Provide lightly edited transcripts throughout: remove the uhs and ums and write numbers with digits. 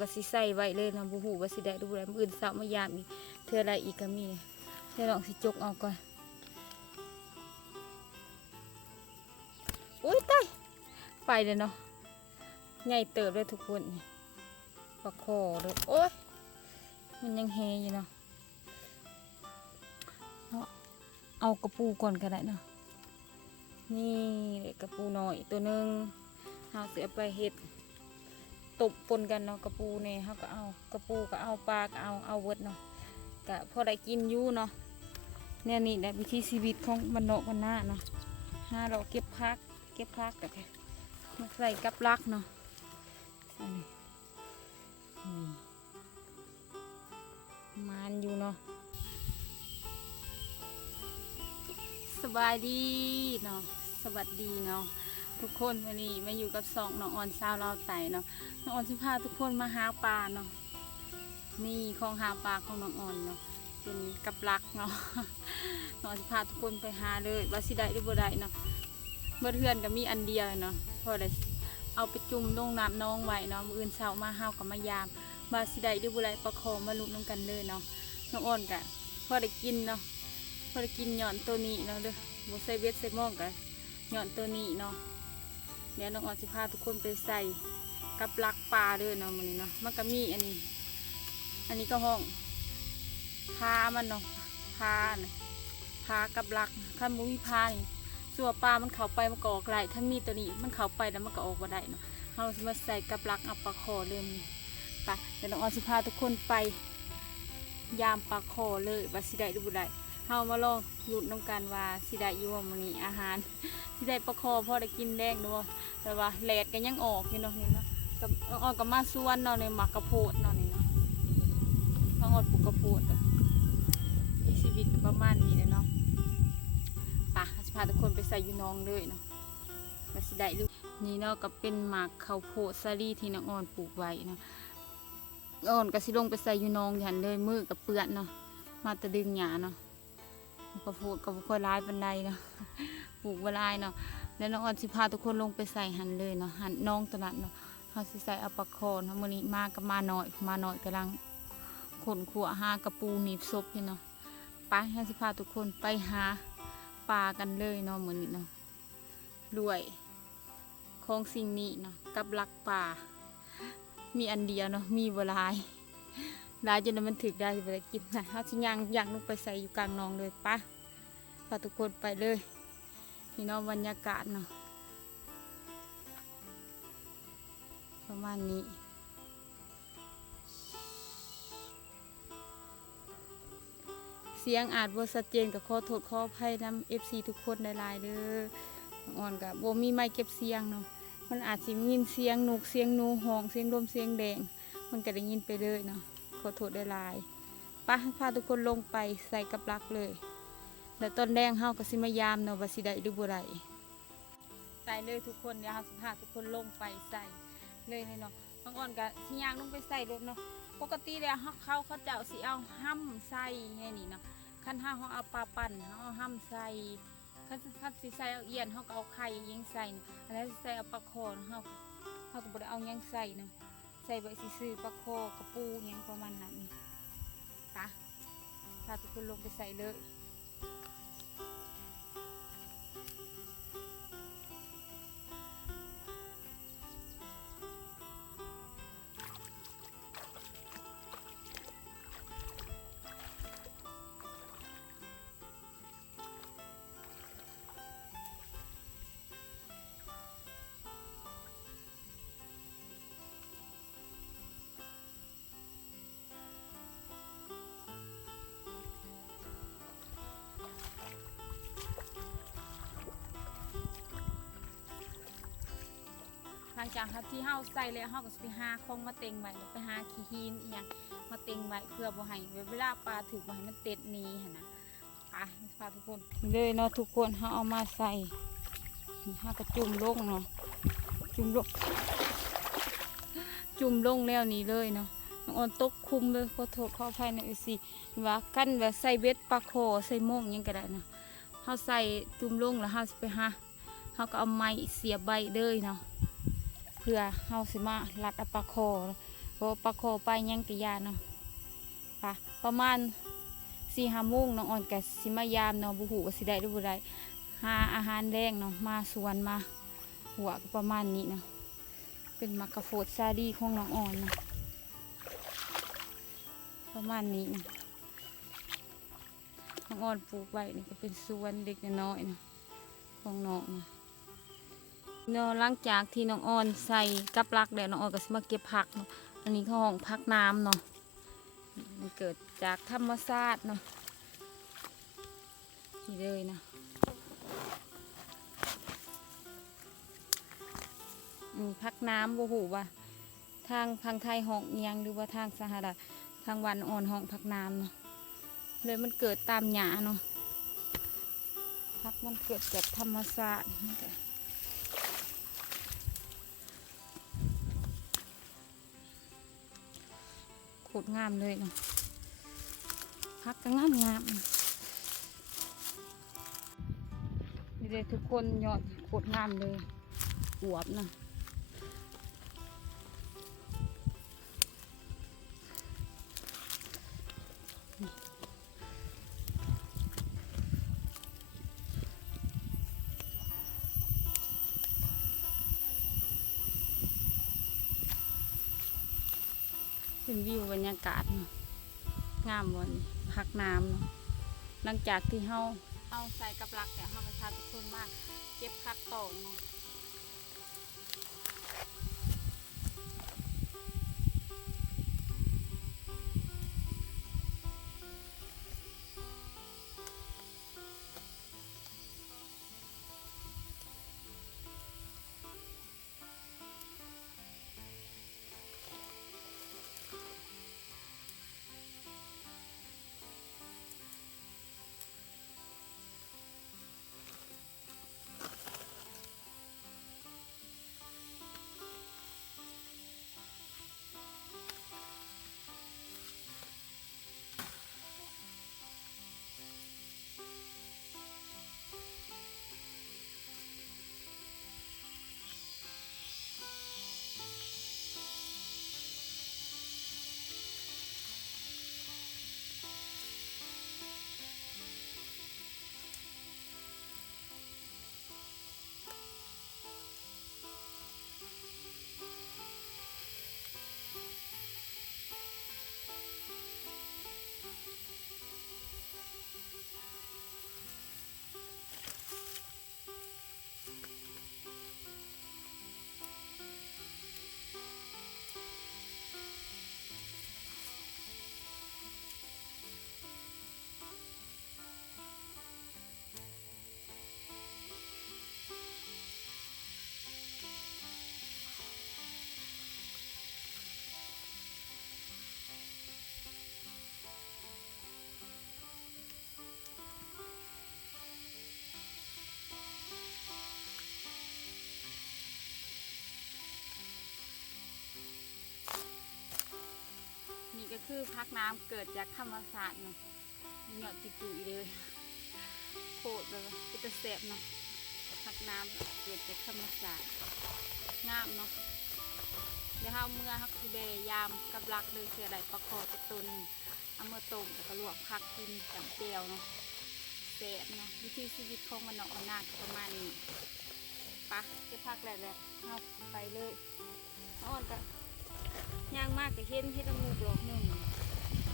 ก็สิใส่ไว้เลยเนาะบ่ฮู้ว่าสิได้หรือบ่ได้มื้ออื่นเช้ามายามอีกเทื่ออะไรอีกก็มีเดี๋ยวน้องสิจกเอาก่อนอุ้ยตายไปเลยเนาะใหญ่เติบเลยทุกคนนี่ปลาคอเลยโอ้ยมันยังแฮอยู่เนาะเอากระปูก่อนก็ได้เนาะนี่กระปูหน่อยตัวนึงเอาเสือไปเห็ดตบปนกันเนาะกระปูเนี่ยเขาก็เอากระปูก็เอาปลาก็เอาเวิร์ดเนาะก็พอได้กินอยู่เนาะเนี่ยนี่แหละวิธีชีวิตของมันเนาะมันหน้าเนาะเราเก็บพักแต่มาใส่กับลักเนาะมันอยู่เนาะสบายดีเนาะสวัสดีเนาะทุกคนวันนี้มาอยู่กับสองน้องอ่อนสาวเราไต่เนาะน้องอ่อนสิพาทุกคนมาหาปลาเนาะนี่ของหาปลาของน้องอ่อนเนาะเป็นกับลักเนาะน้องอ่อนสิพาทุกคนไปหาเลยว่าสิได้หรือบ่ได้เนาะเมื่อเทือนก็มีอันเดียวเนาะพอได้เอาไปจุ่มลงน้ำน้องไว้เนาะมื้ออื่นเช้ามาเฮากับมายามว่าสิได้หรือบ่ได้ประคองมาลุ้นกันเลยเนาะน้องอ่อนก็พอได้กินเนาะพอได้กินหย่อนตัวนี้เนาะเด้อบ่ใส่เวทใส่หม้องกันหย่อนตัวนี้เนาะเดี๋ยวน้องอ่อนสิพาทุกคนไปใส่กับลักปลาเด้อเนาะมื้อนี้เนาะมันก็มีอันนี้ก็ห้องพามันเนาะพากับลักคันบ่มีพานี่ส่วนปลามันเข้าไปมันก็ออกไหลถ้ามีตัวนี้มันเข้าไปแล้วมันก็ออกบ่ได้เนาะเราสิมาใส่กับลักเอาปลาคอเลยไปเดี๋ยวน้องอ่อนสิพาทุกคนไปยามปลาคอเลยว่าสิได้หรือบ่ได้เฮามาลองลุ้นน้ำกันว่าสิได้อยู่ว่ามื้อนี้อาหารสิได้ปลาคอพอได้กินแดงเนาะแต่ว่าแหลดก็ยังออกอยู่เนาะนี่เนาะกับอ่อนกับมาส่วนเนาะในหมักกระโพดเนาะนี่เนาะต้องอดปลูกกระโพดมีชีวิตประมาณนี้เลยเนาะป่ะจะพาทุกคนไปใส่ยูนองเลยเนาะมาสิได้ลูกนี่เนาะก็เป็นหมักข้าวโพดซาลี่ที่น้องอ่อนปลูกไว้เนาะอ่อนก็สิลงไปใส่ยูนองหันเลยมือกับเปื้อนเนาะมาตะดึงหญ้าเนาะข้าวโพดก็บ่ค่อยร้ายปานใดเนาะปลูกบ่หลายเนาะแล้วน้องอ่อนสิพาทุกคนลงไปใส่หันเลยเนาะหันน้องตลาดเนาะเขาสิใส่เอาปลาคอเนาะมื้อนี้มากับมาหน่อยกำลังขนขัวหากระปูหนีบศพอยู่เนาะไปให้สิพาทุกคนไปหาปลากันเลยเนาะมื้อนี้เนาะด้วยของสิ่งนี้เนาะกับลักปลามีอันเดียวเนาะมีบ่หลายจนมันถึกได้สิบ่ได้กินนะเขาสิย่างลงไปใส่อยู่กลางหนองเลยไปพาทุกคนไปเลยนี่เนาะบรรยากาศเนาะประมาณนี้เสียงอาจบ่ชัดเจนกับขอโทษขออภัยนำ FC ทุกคนหลายๆเด้ออ่อนกับบ่มีไม้เก็บเสียงเนาะมันอาจสิยินเสียงนกเสียงหนูห้องเสียงลมเสียงแดงมันก็ได้ยินไปเลยเนาะขอโทษหลายๆพาทุกคนลงไปใส่กับลักเลยแล้วตอนแดงเฮาก็สิมายามเนาะว่าสิได้หรือบ่ได้ใส่เลยทุกคนเดี๋ยวเฮาสิพาทุกคนลงไปใส่เลยเนาะน้องอ่อนก็สิย่างลงไปใส่รถเนาะปกติแล้วเขาเจ้าสิเอาห้ำใส่ไงนี่เนาะคันเขาเอาปลาปั่นเขาเอาห้ำใส่คันสิใส่เอาเอียนเขาก็เอาไข่ยิงใส่อันนั้นใส่เอาปลาคอเขาก็บ่ได้เอายังใส่เนาะใส่ใบซื่อปลาคอกระปูยังประมาณนั้นนี่ปะพาทุกคนลงไปใส่เลย หลังจากที่เฮาใส่แล้วเฮาก็สิไปหาของมาเต็งไว้ไปหาขี้หินอีหยังมาเต็งไว้เพื่อบ่ให้เวลาปลาถึกบ่ให้มันเต็ดหนีหั่นนะพาทุกคนเลยเนาะทุกคนเฮาเอามาใส่เฮาก็จุ่มลงเนาะจุ่มลงแล้วนี้เลยเนาะน้องอ่อนตกคุมเลยขอโทษขออภัยนะสิว่ากันว่าใส่เบ็ดปลาโคใส่โม่งยังก็ได้นะเฮาใส่จุ่มลงแล้วเฮาสิไปหาเฮาก็เอาไม้เสียบใบเลยเนาะเพื่อเฮาสิมาลัดเอาปลาคอ พอปลาโคไปยังกะยาเนาะปะประมาณ4-5 โมงน้องอ่อนกับสิมายามเนาะบุหูว่าสิได้หรือบุได้หาอาหารแดงเนาะมาสวนมาหัวก็ประมาณนี้เนาะเป็นมักกะโฟดซาดีของน้องอ่อนเนาะประมาณนี้เนาะน้องอ่อนปลูกไว้นี่ก็เป็นสวนเด็กน้อยเนาะของน้องเนาะเนาะหลังจากที่น้องอ่อนใส่กับรักแล้วน้องอ่อนก็สิมาเก็บผักเนาะอันนี้เขาห้องพักน้ำเนาะมันเกิดจากธรรมชาติเนาะนี่เลยนะพักน้ำโอ้โหว่าทางพังไทยห้องเอียงหรือว่าทางสหรัฐทางวันอ่อนห้องพักน้ำเนาะเลยมันเกิดตามหญ้าเนาะพักมันเกิดจากธรรมชาติโคตรงามเลยเนาะพักก็งามนี่เลยทุกคนยอดโคตรงามเลยอวบนะเป็นวิวบรรยากาศเนาะงามวันพักน้ำเนาะหลังจากที่เอาใส่กับรักเนี่ยเขาไปพาทุกคนมาเก็บพักต่อเนาะนี่ก็คือพักน้ำเกิดจากธรรมชาติเนาะหยอดติตุยเลยโคตรเลยก็จะแสบเนาะพักน้ำเกิดจากธรรมชาติงามเนาะเดี๋ยวเมื่อฮักซีเบยามกับรักเลยเสือได้ปลาคอจะตุนเอาเมื่อต้มแล้วก็ลวกผักกินจำเจียวเนาะแสบเนาะวิธีชีวิตของมันเนาะนานประมาณนี้ปะจะพักแหละเอาไปเลยอ่อนกันย่างมากแต่เห็นเห็ดละงูหลอกหนึ่ง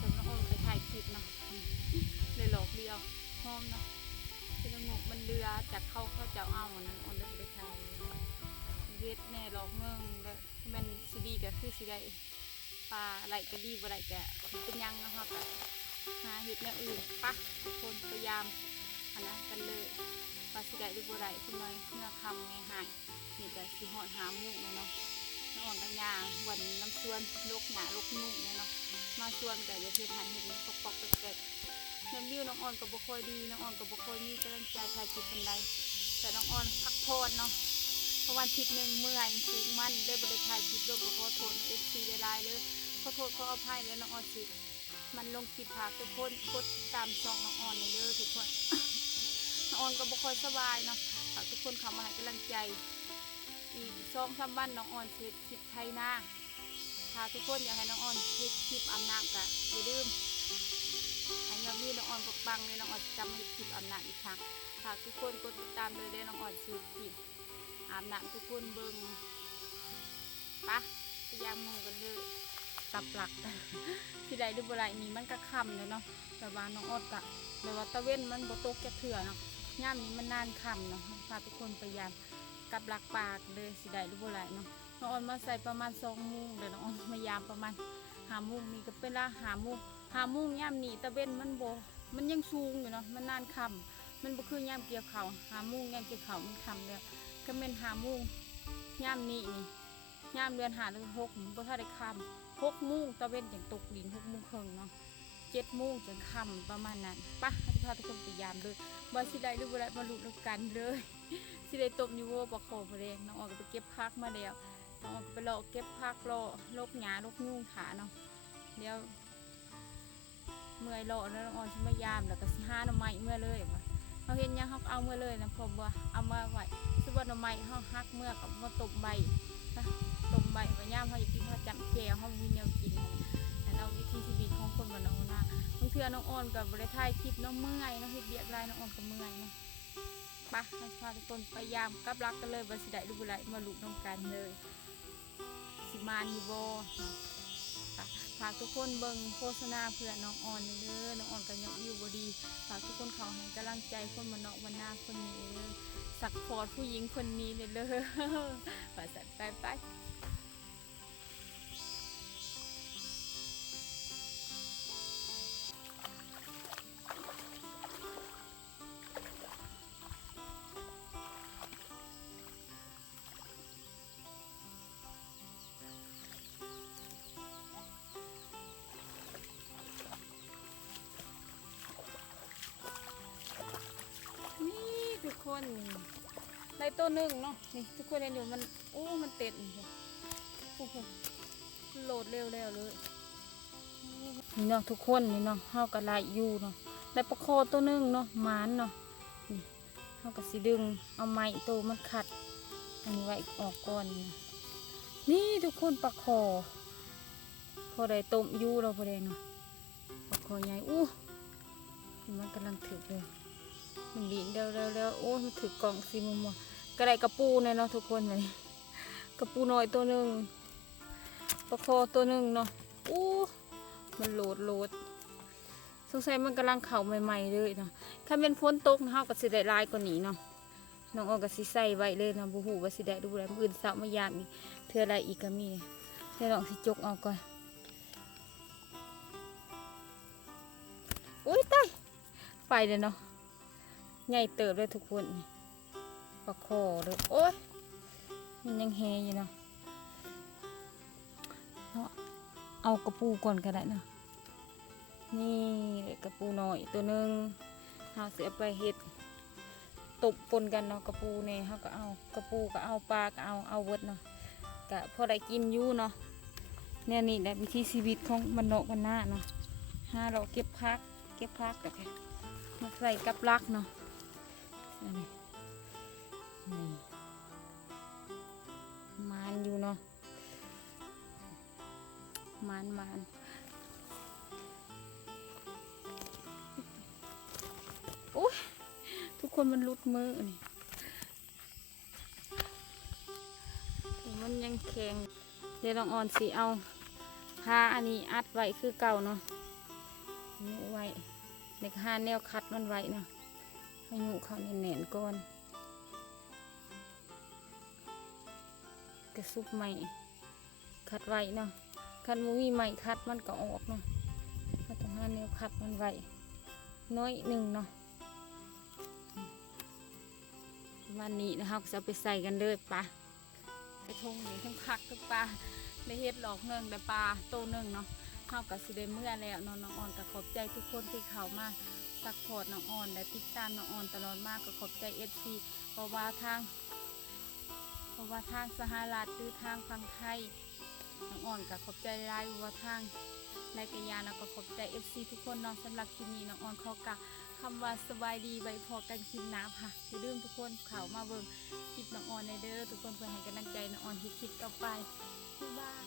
จนน้องอ้อมไปถ่ายคลิปเนาะเลยหลอกเดียวหอมเนาะเห็ดละงูมันเรือจากเขาจะเอาอันนั้นอ้อนได้ไปถ่ายเวทแน่หลอกเมืองแล้วมันสีดีก็คือสีได้ปลาไหลก็ดีบ่ไหลก็เป็นยังนะครับหาเห็ดแนวอื่นปะทุกคนพยายามอันนั้นกันเลยปลาสีได้หรือบ่ไหลทำไมเนื้อคำไงหายนี่แต่สีหอดหามุกเลยเนาะน้องอ่อนกันยาวันน้ำส่วนลูกหนาลูกนุ่งเนี่ยเนาะมาส่วนแต่อย่าเพียงหันเห็นปอกแกะน้ำวิวน้องอ่อนกับบุคอยดีน้องอ่อนกับบุคอยมีกำลังใจถ่ายคลิปกันได้แต่น้องอ่อนพักโทษเนาะเพราะวันทิศหนึ่งเมื่อยสูงมันได้บริถ่ายคลิปลงกับขอโทษเอฟซีได้ไลน์เลยขอโทษขออภัยแล้วน้องอ่อนสิมันลงคลิปพาทุกคนกดตามช่องน้องอ่อนในเด้อทุกคนน้องอ่อนกับบุคอยสบายเนาะฝากทุกคนเข้ามาให้กำลังใจอีก2-3 วันน้องอ่อนเสร็จคลิปไทยหน้า ถ้าทุกคนอยากให้น้องออนคลิปอาบน้ำก็อย่าลืมให้ยอดวิวน้องออนปังๆเลยน้องออนจะมาคลิปอาบน้ำอีกครั้งฝากทุกคนกดติดตามเลยน้องออนซื้อคลิปอาบน้ำทุกคนเบิ่งปะพยายามมือกันเลยตับหลักที่ใดดูบ่ไรนี่มันก็ค่ำเลยเนาะแต่ว่าน้องออนกะแต่ว่าตะเว้นมันบ่ตกแก่เถื่อเนาะย่ามนี้มันนานค่ำเนาะฝากทุกคนพยายามกับหลักปากเลยสิใดดูบ่ไรเนาะน้องออนมาใส่ประมาณ2 โมงเดี๋ยวน้องออนพยายามประมาณ5 โมงนี่ก็เป็นละ5 โมงย่ามนี้ตะเว้นมันยังสูงอยู่เนาะมันนานค่ำมันบ่คือย่ามเกี่ยวเขา5 โมงย่ามเกี่ยวเขามันค่ำแล้วก็เป็น5 โมงย่ามนี้นี่ย่ามเดือน5 เดือน 6บ่ทันได้ค่ำ6 โมงตะเว้นจังตกดิน6 โมงครึ่งเนาะ7 โมงจังค่ำประมาณนั้นปะพาทุกคนพยายามเลยบ่สิได้หรือบ่ได้มาลุ้นกันเลยสิได้ตบอยู่ว่าปะโคบ่ได้น้องออกไปเก็บผักมาแล้วน้องออกไปเลาะเก็บผักเลาะลกหญ้าลกยุงขาเนาะเดี๋ยวเมื่อยเลาะแล้วน้องออนสิมายามแล้วก็สิหาหน่อไม้เมื่อเลยว่าเฮาเห็นยังเฮาเอาเมื่อเลยนะเพราะว่าเอามาไว้สิว่าหน่อไม้เฮาฮักเมื่อกับมาตบใบตบใบว่ายามเฮาอยากกินเฮาจำแจวเฮามีแนวกินแล้ววิถีชีวิตของคนบ้านนอกนะบางเทื่อน้องออนก็บ่ได้ถ่ายคลิปน้องเมื่อยน้องเฮ็ดเวียกหลายน้องออนก็เมื่อยเนาะปะให้พาทุกคนพยายามกับรักกันเลยว่าสิได้หรือบ่ได้มาลุ้นนำกันเลยสิมานี่บ่ฝากทุกคนเบิ่งโฆษณาเพื่อน้องออนเด้อน้องออนก็ยังอยู่บ่ดีฝากทุกคนเขาให้กำลังใจคนบ้านนอกบ้านนาคนนี้เด้อซัพพอร์ตผู้หญิงคนนี้เด้อไปสัตว์ไปนี่ทุกคนได้ตัวหนึ่งเนาะนี่ทุกคนเห็นอยู่มันโอ้มันเต็มโอ้โหโหลดเร็วเลยนี่เนาะทุกคนนี่เนาะเฮาก็ไล่อยู่เนาะได้ปลาคอตัวหนึ่งเนาะหมานเนาะนี่เฮาก็สิดึงเอาไม้ตัวมันขัดอันนี้ไว้ออกก่อนนี่ทุกคนปลาคอพอได้ต้มอยู่เราพอได้เนาะปลาคอใหญ่อู้มันกำลังถึกเลยมันดีเร็วโอ้มันถือกล่องสีมัวกระไรกระปูเนี่ยเนาะทุกคนเลยกระปูน้อยตัวหนึ่งปลาคอตัวหนึ่งเนาะอู้มันโหลดสงสัยมันกำลังเข่าใหม่ๆเลยเนาะถ้าเป็นฝนตกเฮาก็สิได้ลายกว่านี้เนาะน้องออกก็สิใส่ไว้เลยเนาะบูฮูว่าสิได้ดูแลมื้ออื่นเช้ามายามอีกเทื่ออะไรอีกก็มีเดี๋ยวลองสิจกเอาก่อนอุ้ยตายไปเลยเนาะใหญ่เติบเลยทุกคนปลาคอเลยโอ้ยมันยังแหอยู่เนาะเอากระปูก่อนก็ได้เนาะนี่กระปูหน่อยตัวหนึ่งเราเสียไปเห็ดตบปนกันเนาะกระปูเนี่ยเขาก็เอากระปูก็เอาปลาก็เอาเวิร์ดเนาะก็พอได้กินอยู่เนาะเนี่ยนี่แหละวิถีชีวิตของมันนกมันหน้าเนาะเราเก็บพักแบบมาใส่กับลักเนาะนี่มันอยู่เนาะมันโอ้ยทุกคนมันลุดมือนี่มันยังแข็งเดี๋ยวลองอ่อนสิเอาผ้าอันนี้อัดไว้คือเก่าเนาะนี่ไว้ในห้าแนวคัดมันไว้เนาะให้หนูเขาแน่นๆก่อนกระซุบใหม่คัดไว้เนาะคัดมีใหม่คัดมันก็ออกเนาะก็ต้องห้าแนวคัดมันไว้น้อยหนึ่งเนาะวันนี้นะครับจะไปใส่กันเลยปลากระทงนี่ทั้งผักทั้งปลาได้เฮ็ดหลอกหนึ่งได้ปลาโตหนึ่งเนาะเข้ากับสิได้เมื่อแล้วน้องอ่อนก็ขอบใจทุกคนที่เข้ามาซัพพอร์ตน้องอ่อนและติดตามน้องอ่อนตลอดมากก็ขอบใจFCเพราะว่าทางสหรัฐหรือทางฝั่งไทยน้องอ่อนก็ขอบใจหลายว่าทางในกยานะก็ขอบใจFCทุกคนเนาะสำหรับคลิปนี้น้องอ่อนขอกะคำว่าสบายดีไว้พอกันคลิปหน้าค่ะอย่าลืมทุกคนเข้ามาเบิ่งคลิปน้องอ่อนในเด้อทุกคนเพื่อให้กำลังใจน้องอ่อนคลิปต่อไปบ๊ายบาย